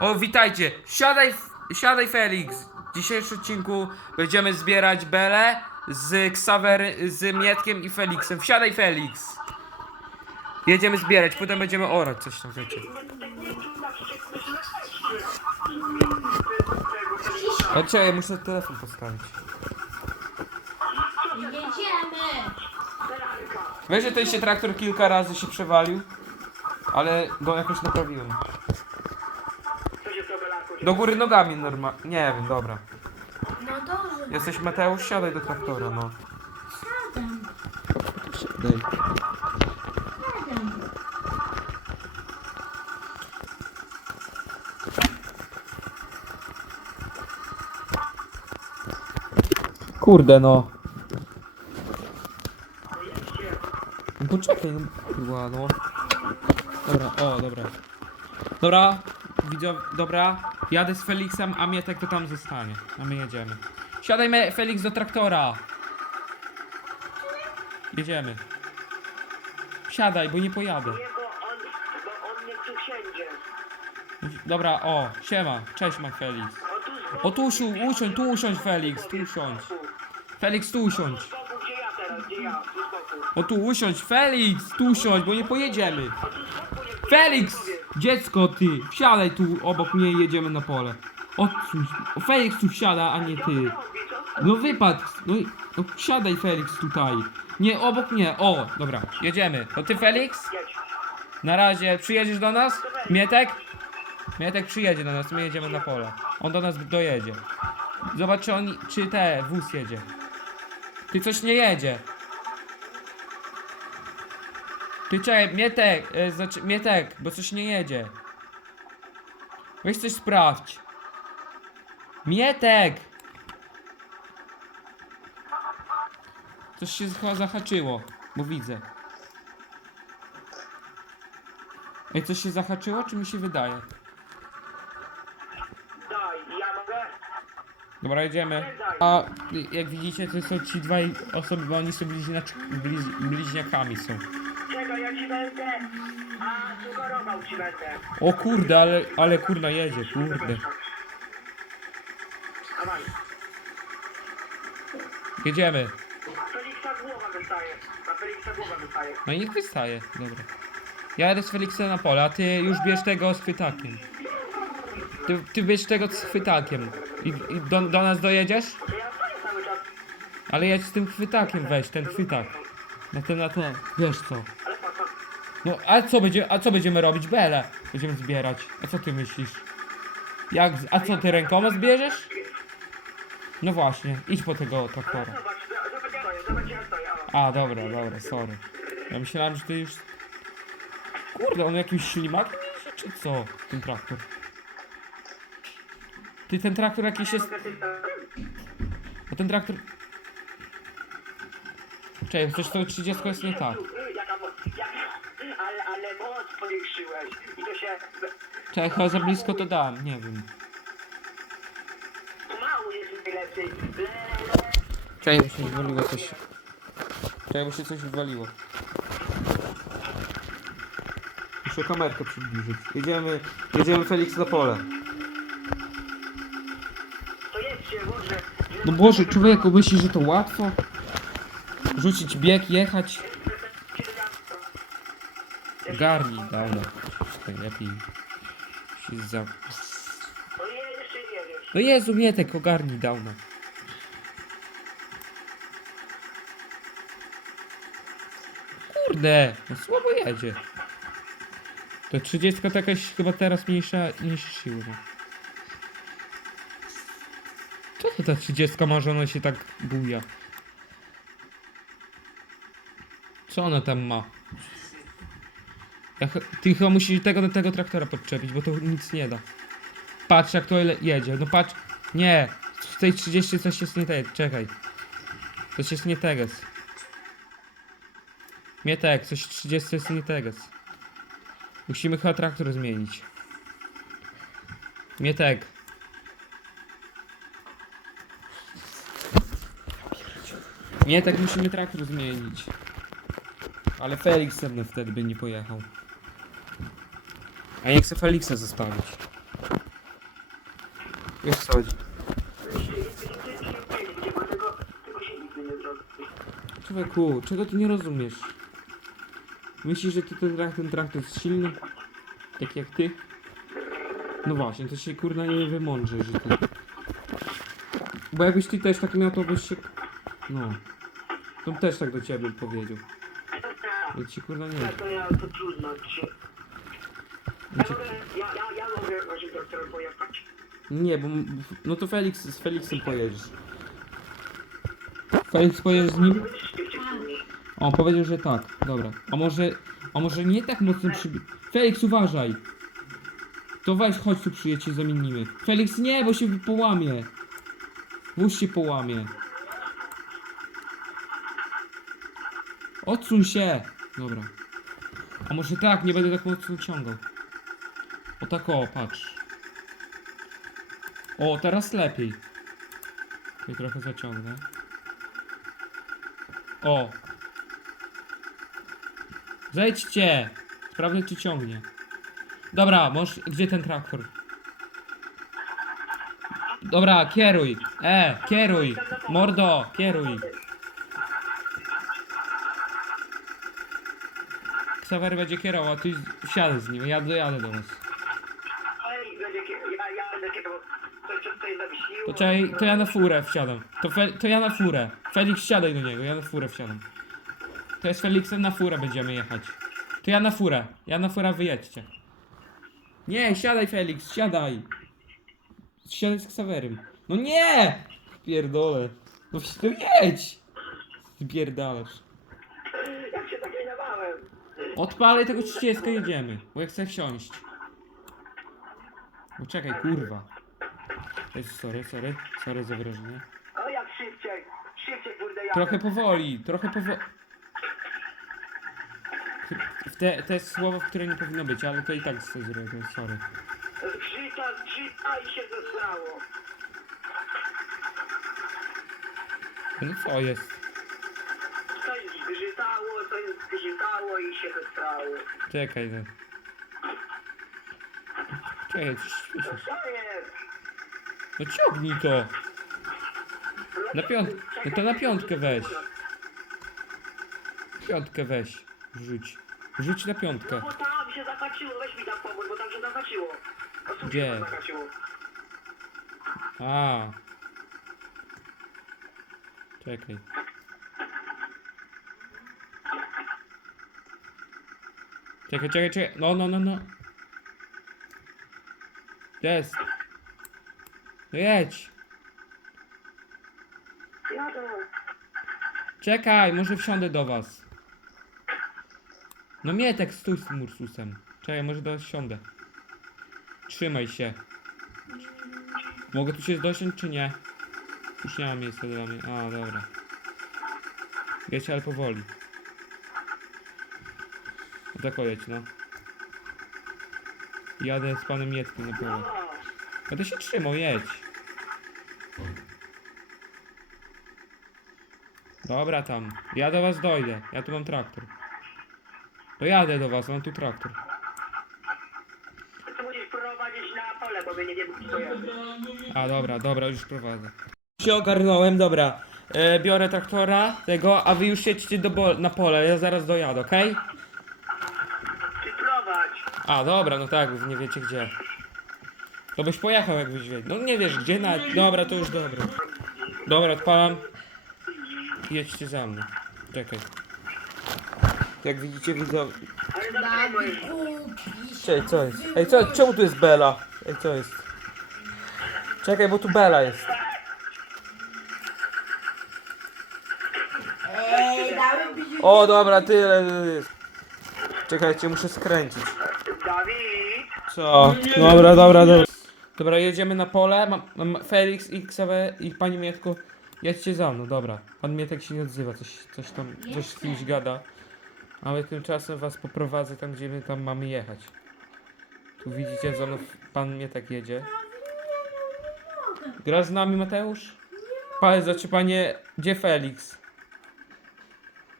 O, witajcie! Siadaj, siadaj Felix! W dzisiejszym odcinku będziemy zbierać Belę z Xaver, z Mietkiem i Felixem. Wsiadaj Felix! Jedziemy zbierać, potem będziemy orać coś tam, wiecie. Chodźcie, ja muszę telefon postawić. Jedziemy! Wiesz, że ten się traktor kilka razy się przewalił? Ale go jakoś naprawiłem. Do góry nogami normalnie. Nie wiem, dobra. No dobrze, Jesteś Mateusz? Siadaj do traktora, no. siadam, Siadaj. siadam. Kurde, no. No Poczekaj, no. Kurwa, no. Dobra, o, dobra. Dobra, widzę, dobra. Jadę z Felixem, a Mietek to tam zostanie. A my jedziemy. Siadajmy, Felix, do traktora. Jedziemy. Siadaj, bo nie pojadę. Bo on, tu. Dobra, o, siema. Cześć, ma Felix. O tu z tu usiądź, tu usiądź, Felix, tu usiądź. Felix, tu usiądź. Z tu usiądź, Felix, tu usiądź, bo nie pojedziemy. Felix! Dziecko, ty! Wsiadaj tu obok mnie i jedziemy na pole. Odsuń. O, Felix tu wsiada, a nie ty. No wypadł. No, no wsiadaj Felix tutaj. Nie, obok mnie. O, dobra, jedziemy. To ty Felix? Na razie przyjedziesz do nas? Mietek? Mietek przyjedzie do nas, my jedziemy na pole. On do nas dojedzie. Zobacz czy on, czy te, wóz jedzie. Ty coś nie jedzie. Ty czekaj, Mietek, e, znaczy, Mietek, bo coś nie jedzie. Weź coś sprawdź. Mietek! Coś się chyba zahaczyło, bo widzę. Ej, coś się zahaczyło, czy mi się wydaje? Daj, ja mogę? Dobra, jedziemy. A jak widzicie, to są ci dwaj osoby, bo oni są bliźniacz, bliź, bliźniakami są. Ci będę? A, sugerował ci będę. O kurde, ale, ale kurna jedzie, kurde. Dawaj. Jedziemy. Feliksa głowa wystaje. Na Feliksa głowa wystaje. No i niech wystaje, dobra. Ja jadę z Felixem na pole, a ty już bierz tego z chwytakiem. Ty, ty bierz tego z chwytakiem. I, i do, do nas dojedziesz? To ja stoję cały czas. Ale jedź z tym chwytakiem weź, ten chwytak. Na ten, na ten, wiesz co. Ale? No, a co, będzie, a co będziemy robić? Bele. Będziemy zbierać. A co ty myślisz? Jak, a co, ty rękoma zbierzesz? No właśnie, idź po tego traktora. A, dobra, dobra, sorry. Ja myślałem, że ty już... Kurde, on jakimś ślimakiem jeździ, czy co? Ten traktor. Ty, ten traktor jakiś jest... Bo ten traktor... Czekaj, przecież to 30 jest nie tak. Ale, ale moc powiększyłeś. I to się... Czekaj, chyba za blisko to dałem, nie wiem. Mało jest najlepiej. Czekaj, bo się wywaliło coś. Czekaj, bo się coś wywaliło. Muszę kamerkę przybliżyć. Jedziemy, jedziemy Felix na pole. To jedźcie, może. No Boże, człowieku, myślisz, że to łatwo? Rzucić bieg, jechać? Garni, dawno. Czekaj, lepiej się za... No jeszcze nie wiesz. No Jezu, Mietek, ogarnij dawno. Kurde, no słabo jedzie. To 30 to jakaś chyba teraz mniejsza niż siła. Co to ta 30 ma, że ona się tak buja? Co ona tam ma? Ja, ty chyba musisz tego do tego traktora podczepić, bo to nic nie da. Patrz jak to jedzie, no patrz. Nie, w tej 30 coś jest nie tego, czekaj. Coś jest nie tego. Mietek, coś w 30 jest nie tego. Musimy chyba traktor zmienić. Mietek. Mietek, musimy traktor zmienić. Ale Felix ze mną wtedy by nie pojechał. A nie chcę Felixa zostawić. Wiesz co chodzi. Człowieku, czego ty nie rozumiesz? Myślisz, że ty ten traktor, ten traktor jest silny? Tak jak ty? No właśnie, to się kurna nie wymądrze, że ty. Bo jakbyś ty też tak miał, to byś się... No. To też tak do ciebie powiedział. Ja ci kurna nie Ja to ja, to trudno ci. Ja mogę, ja, ja, ja mogę waszym doktorem pojechać. Nie, bo... m- No to Felix, z Felixem pojedziesz. Felix pojedziesz z nim? O, powiedział, że tak. Dobra. A może... A może nie tak mocno przybi... Felix, uważaj! To weź, chodź tu się zamienimy. Felix, nie, bo się połamie. Wóz się połamie. Odsuń się! Dobra. A może tak, nie będę tak mocno ciągał. O tak o, patrz. O, teraz lepiej. I trochę zaciągnę. O! Zejdźcie! Sprawdzę czy ciągnie. Dobra, możesz... Gdzie ten traktor? Dobra, kieruj! E, kieruj! Mordo, kieruj! Ksawery będzie kierował, a ty wsiadaj z nim, ja dojadę do was. Ej, będzie kie- ja, ja będę kierował. To cię tutaj zawiesiło. To, czekaj, to ja na furę wsiadam. To, fe, to ja na furę. Felix, siadaj do niego, ja na furę wsiadam. To jest Felixem na furę będziemy jechać. To ja na furę. Ja na furę wyjedźcie. Nie, siadaj Felix, siadaj. Siadaj z Ksawerym. No nie! Pierdolę. No to jedź! Ty pierdalasz. Jak się tak leniowałem. Odpalaj tego 30 jedziemy, bo ja chcę wsiąść. No czekaj, kurwa. Jest, sorry, sorry, sorry za wrażenie. O, jak szybciej. Szybciej, kurde, ja. Trochę powoli, trochę powoli. W te, te słowa, w które nie powinno być, ale to i tak sobie zrobię, sorry. Zgrzyta, zgrzyta i się zesrało. No co jest? Coś zgrzytało, coś zgrzytało i się zesrało. Czekaj, no. Czekaj, coś No? No ciągnij to. Na piąt- no to na piątkę weź. Piątkę weź. Rzuć. Rzuć na piątkę. No bo tam się zahaczyło, weź mi tam pomóż, bo tam się zahaczyło. O, tu Gdzie? się zahaczyło. A. Czekaj. Czekaj, czekaj, czekaj. No, no, no, no. Jest. No jedź. Jadę. Czekaj, może wsiądę do was. No Mietek, stój z tym Ursusem. Czekaj, może do was siądę. Trzymaj się. Mogę tu się dosiąść, czy nie? Już nie ma miejsca dla mnie. A, dobra. Jedź, ale powoli. No tak ojedź, no. Jadę z panem Mietkiem na pole. O, Będę się trzymał, jedź. Dobra tam. Ja do was dojdę. Ja tu mam traktor. Dojadę do was, mam tu traktor. to musisz prowadzić na pole, bo my nie wiemy, gdzie to jest. A dobra, dobra, już prowadzę. Się ogarnąłem, dobra. E, biorę traktora tego, a wy już jedźcie do na pole, ja zaraz dojadę, okej? Ty prowadź. A, dobra, no tak, wy nie wiecie gdzie. To byś pojechał jakbyś wiedział. No nie wiesz gdzie, na... dobra, to już dobra. Dobra, odpalam. Jedźcie za mną. Czekaj. Jak widzicie, widzę... Tyle jest. Cześć, co jest? Ej, co, czemu tu jest Bela? Ej, co jest? Czekaj, bo tu Bela jest. Ej, O, dobra, tyle jest. Czekajcie, muszę skręcić. Dawid. Co? Dobra, dobra, dobra. Dobra, jedziemy na pole. Mam, mam Felix i Ksawę i pani Mietku. Jedźcie za mną, dobra. Pan Mietek się nie odzywa, coś, coś tam, coś z kimś gada. Ale tymczasem was poprowadzę tam, gdzie my tam mamy jechać. Tu widzicie, za mną pan Mietek jedzie. Gra z nami Mateusz? Panie, znaczy panie, gdzie Felix?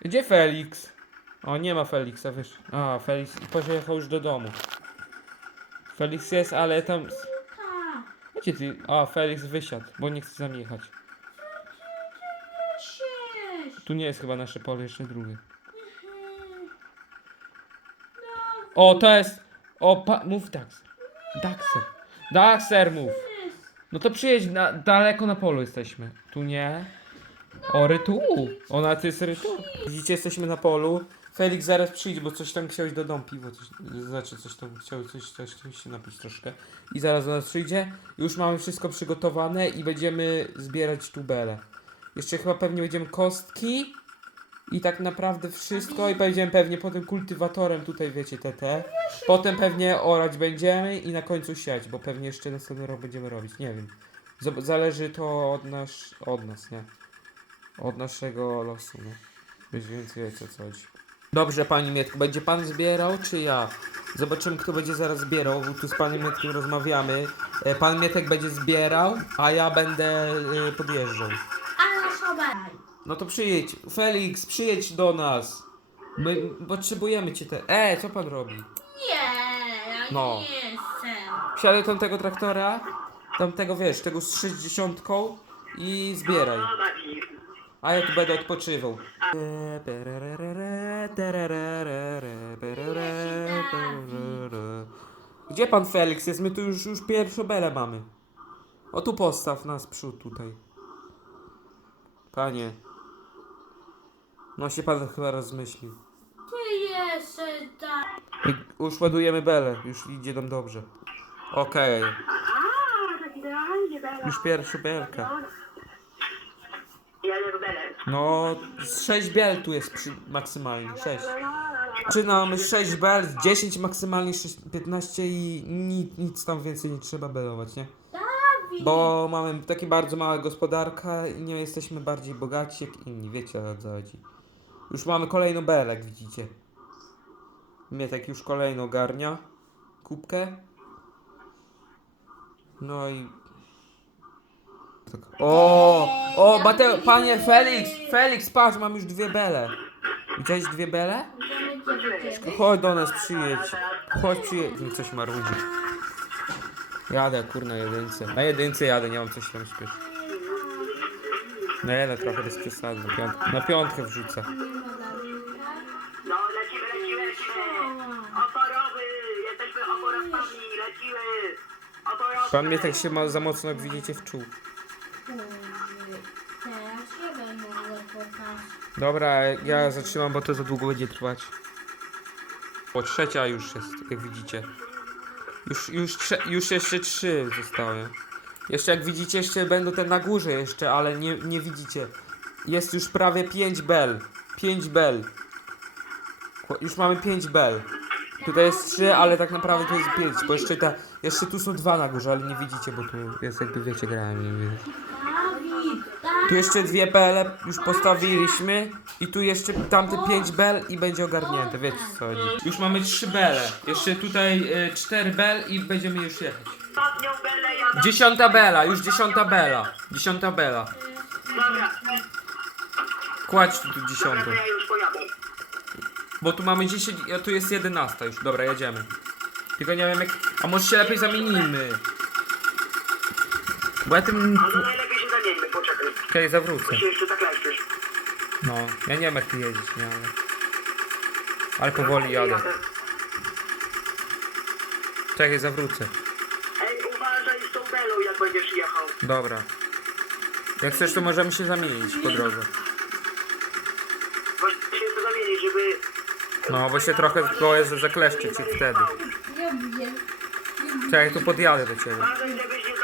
Gdzie Felix? O, nie ma Felixa, wiesz. A, Felix pojechał już do domu. Felix jest, ale tam... Tak. Gdzie ty? A, Felix wysiadł, bo nie chce z nami jechać. Tu nie jest chyba nasze pole, jeszcze drugie. O, to jest... O, pa... mów Daxer. Daxer. Daxer, mów. No to przyjedź, na, daleko na polu jesteśmy. Tu nie. O, rytu. Ona to jest rytu. Widzicie, jesteśmy na polu. Felix zaraz przyjdzie, bo coś tam chciałeś do domu piwo, coś, znaczy coś tam chciał coś, coś, coś się napić troszkę. I zaraz do nas przyjdzie. Już mamy wszystko przygotowane i będziemy zbierać tubele. Jeszcze chyba pewnie będziemy kostki i tak naprawdę wszystko i będziemy pewnie potem kultywatorem tutaj wiecie TT. Potem pewnie orać będziemy i na końcu siać, bo pewnie jeszcze następny rok będziemy robić, nie wiem. Zob- Zależy to od nas, od nas, nie? Od naszego losu, nie? Być więcej wiecie o co chodzi. Dobrze, pani Mietku, będzie pan zbierał, czy ja? Zobaczymy, kto będzie zaraz zbierał, bo tu z panem Mietkiem rozmawiamy. E, Pan Mietek będzie zbierał, a ja będę e, podjeżdżał. Szobaj. No to przyjedź. Felix, przyjedź do nas. My potrzebujemy cię te. E, co pan robi? Nie, ja No. nie jestem. Wsiadaj tam tego traktora, tam tego wiesz, tego z 60 i zbieraj. A ja tu będę odpoczywał. Gdzie pan Felix jest? My tu już, już pierwszą belę mamy. O tu postaw nas przód tutaj. Panie. No się pan chyba rozmyślił. Ty jesteś tak. Już ładujemy belę, już idzie nam dobrze. Okej, A, tak idealnie, Bela. już pierwsza belka. Ja belę. No, z 6 bel tu jest przy, maksymalnie, 6. Zaczynamy 6 bel, 10 maksymalnie 6, 15 i nic, nic tam więcej nie trzeba belować, nie? Bo mamy takie bardzo małe gospodarka i nie jesteśmy bardziej bogaci jak inni, wiecie o co chodzi. Już mamy kolejną belę, jak widzicie. Mietek już kolejną ogarnia. Kubkę. No i... Tak. O! O, Mateo, panie Felix! Felix, patrz, mam już dwie bele. Widziałeś dwie bele? Chodź do nas, przyjedź. Chodź, przyjedź. Coś marudzi. Jadę, kurna, jedynce. Na jedynce jadę, nie mam coś tam śpieszyć. No jeden trochę bez przesady. Na piątkę, na piątkę wrzucę. No, lecimy, lecimy, lecimy. Oporowy, jesteśmy oporowcami, lecimy. Pan mnie tak się ma za mocno, jak widzicie, wczuł. Teraz nie będę mogła pokazać. Dobra, ja zatrzymam, bo to za długo będzie trwać. O, trzecia już jest, jak widzicie. Już, już, już jeszcze trzy zostały. Jeszcze jak widzicie, jeszcze będą te na górze jeszcze, ale nie, nie widzicie. Jest już prawie 5 bel. 5 bel. Już mamy 5 bel. Tutaj jest 3, ale tak naprawdę to jest 5, bo jeszcze ta, jeszcze tu są dwa na górze, ale nie widzicie, bo tu jest jakby wiecie, grałem, nie wiem. Tu jeszcze dwie bele już postawiliśmy i tu jeszcze tamte 5 bel i będzie ogarnięte, wiecie co chodzi. Już mamy 3 bele, jeszcze tutaj 4 bel i będziemy już jechać. Ostatnią belę ja Dziesiąta bela, już dziesiąta bela, dziesiąta bela. Dobra, Kładź tu, tu dobra, dziesiątą, to ja już pojadę. bo tu mamy 10, a tu jest 11 już, dobra jedziemy. Tylko nie wiem jak, a może się lepiej zamienimy. Bo ja tym, A to najlepiej się zamieńmy, poczekaj. okej zawrócę. Się jeszcze tak. No, ja nie wiem jak tu jeździć, nie, ale... Ale powoli jadę. Czekaj, zawrócę. Ej, uważaj z tą belą, jak będziesz jechał. Dobra. Jak chcesz, to możemy się zamienić po drodze. Właśnie się to zamienić, żeby... No, bo się trochę boję, że zakleszczę cię wtedy. Ja wiem. Czekaj, tu podjadę do ciebie. Uważaj, żebyś nie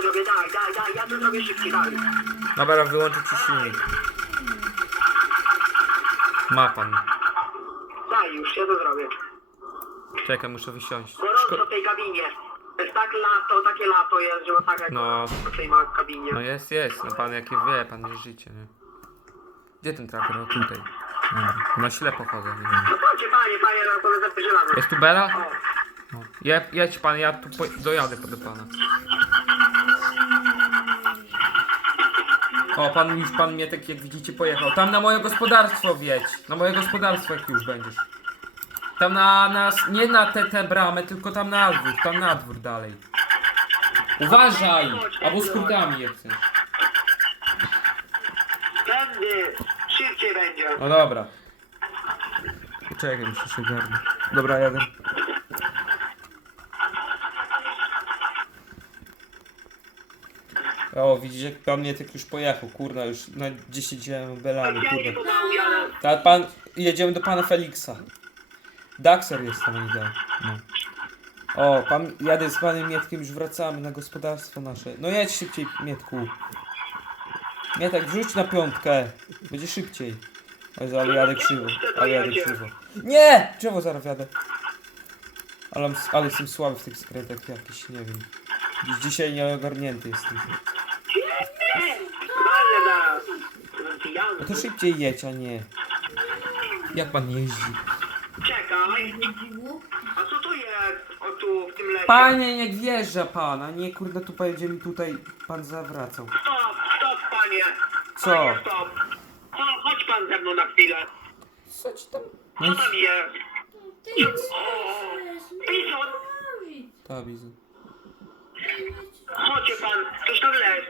to ja zrobię, daj, daj, daj, ja to zrobię szybciej, daj. Dobra, wyłączę ci silnik. Ma pan. Daj już, ja to zrobię. Czekaj, muszę wysiąść. Gorąco Szko- w tej kabinie. Jest tak lato, takie lato jest, że tak jak No. w tej małej kabinie. No jest, jest. No pan jakie wie, pan jest życie, nie? Gdzie ten traktor? O, tutaj. Dobra. Na ślepo chodzę, nie wiem. No chodźcie, panie, panie, no to zapyżelamy. Jest tu Bela? O, No. Je, jedź pan, ja tu po, dojadę do pana. O, pan już pan mnie tak jak widzicie pojechał. Tam na moje gospodarstwo wjedź. Na moje gospodarstwo jak już będziesz. Tam na nas, nie na te, te bramy, tylko tam na dwór, tam na dwór dalej. Uważaj! Albo skrótami jak chcesz. Tędy, szybciej będzie. No dobra. Czekaj, muszę się ogarnąć. Dobra, jadę. O, widzisz jak pan mnie tak już pojechał, kurna, już na 10 belami, nie kurna. Ta pan, jedziemy do pana Feliksa. Daxer jest tam, nie da. No. O, pan, jadę z panem Mietkiem, już wracamy na gospodarstwo nasze. No jedź szybciej, Mietku. Mietek, wrzuć na piątkę. Będzie szybciej. Oj, ale jadę krzywo, ale jadę krzywo. Nie! Drzewo zaraz jadę. Ale, ale jestem słaby w tych skrętach jakiś, nie wiem. Dziś, dzisiaj nieogarnięty jestem. To szybciej jedź, a nie. Jak pan jeździ? Czekaj. A co to jest? O tu, w tym lesie. Panie, niech wjeżdża pan, a nie kurde tu pojedziemy tutaj pan zawracał. Stop, stop, panie. Co? Panie, stop. Cho, chodź pan ze mną na chwilę. Co ci tam? Co tam jest? Ty Bizon, Ta widzę. chodźcie pan. Coś tam leży.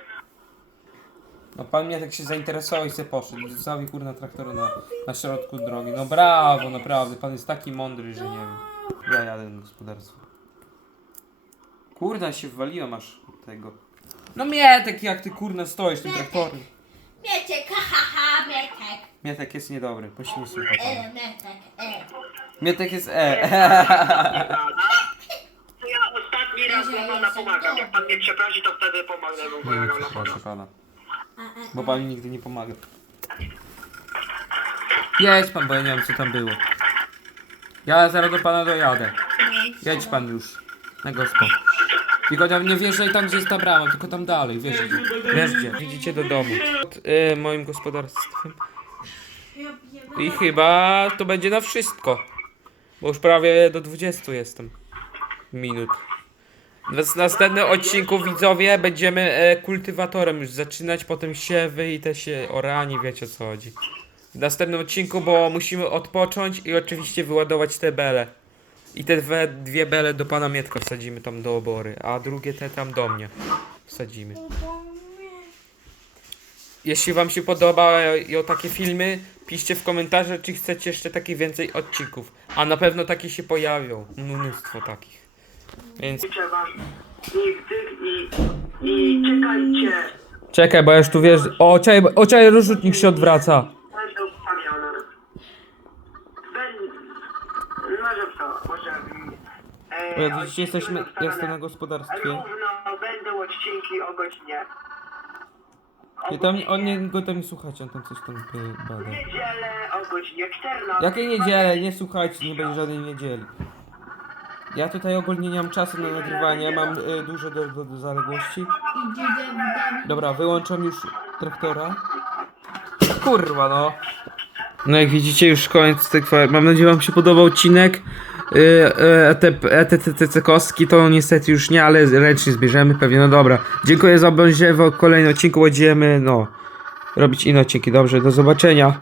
No pan mnie tak się zainteresował i se poszedł. Zostawił kurna traktora na, na środku drogi. No brawo, naprawdę. Pan jest taki mądry, że nie wiem. Ja jadę na gospodarstwo. Kurna się wwaliłem aż tego. No Mietek, jak ty kurna stoisz tym traktorem. Mieciek, ha, ha, ha, Mietek. Mietek jest niedobry, słucha pan. E, Mietek, e. Mietek jest e. To ja ostatni raz dla pana pomagam. Jak pan mnie przeprosi, to wtedy pomogę ja na Proszę pana. Bo pan mi nigdy nie pomaga. Jedź pan, bo ja nie wiem co tam było. Ja zaraz do pana dojadę. Jedź pan już. Na gospo. Tylko tam nie wjeżdżaj tam gdzie jest ta brama, tylko tam dalej, wiesz gdzie. Wiesz gdzie. Idziecie do domu. Pod y, moim gospodarstwem. I chyba to będzie na wszystko. Bo już prawie do 20 jestem. Minut. W następnym odcinku widzowie będziemy e, kultywatorem już zaczynać, potem siewy i te się oranie, wiecie o co chodzi. W następnym odcinku, bo musimy odpocząć i oczywiście wyładować te bele. I te dwie, dwie bele do pana Mietka wsadzimy tam do obory, a drugie te tam do mnie wsadzimy. Jeśli wam się podobają takie filmy, piszcie w komentarzach, czy chcecie jeszcze takich więcej odcinków. A na pewno takie się pojawią. Mnóstwo takich. Więc Życzę wam nigdy i, i czekajcie. Czekaj, bo ja już tu wiesz. O, czekaj, o, czekaj, rozrzutnik się odwraca. Będę ustawiony. Będę... Może co, może... E, Ja, odcinki dzisiaj jesteśmy, będą wstawione jestem na gospodarstwie. Równo będą odcinki o godzinie. O I tam, on nie, go tam nie słuchajcie, on tam coś tam y, bada. Niedzielę o godzinie 14. Jakiej niedzielę? Nie słuchajcie, nie będzie żadnej niedzieli. Ja tutaj ogólnie nie mam czasu na nagrywanie, mam y, dużo do, do, do zaległości. Dobra, wyłączam już traktora. Kurwa no. No jak widzicie już koniec tych Mam nadzieję wam się podobał odcinek. Te, te, te, te kostki to niestety już nie, ale ręcznie zbierzemy pewnie. No dobra. Dziękuję za obejrzenie. W kolejnym odcinku będziemy no robić inne odcinki. Dobrze, do zobaczenia.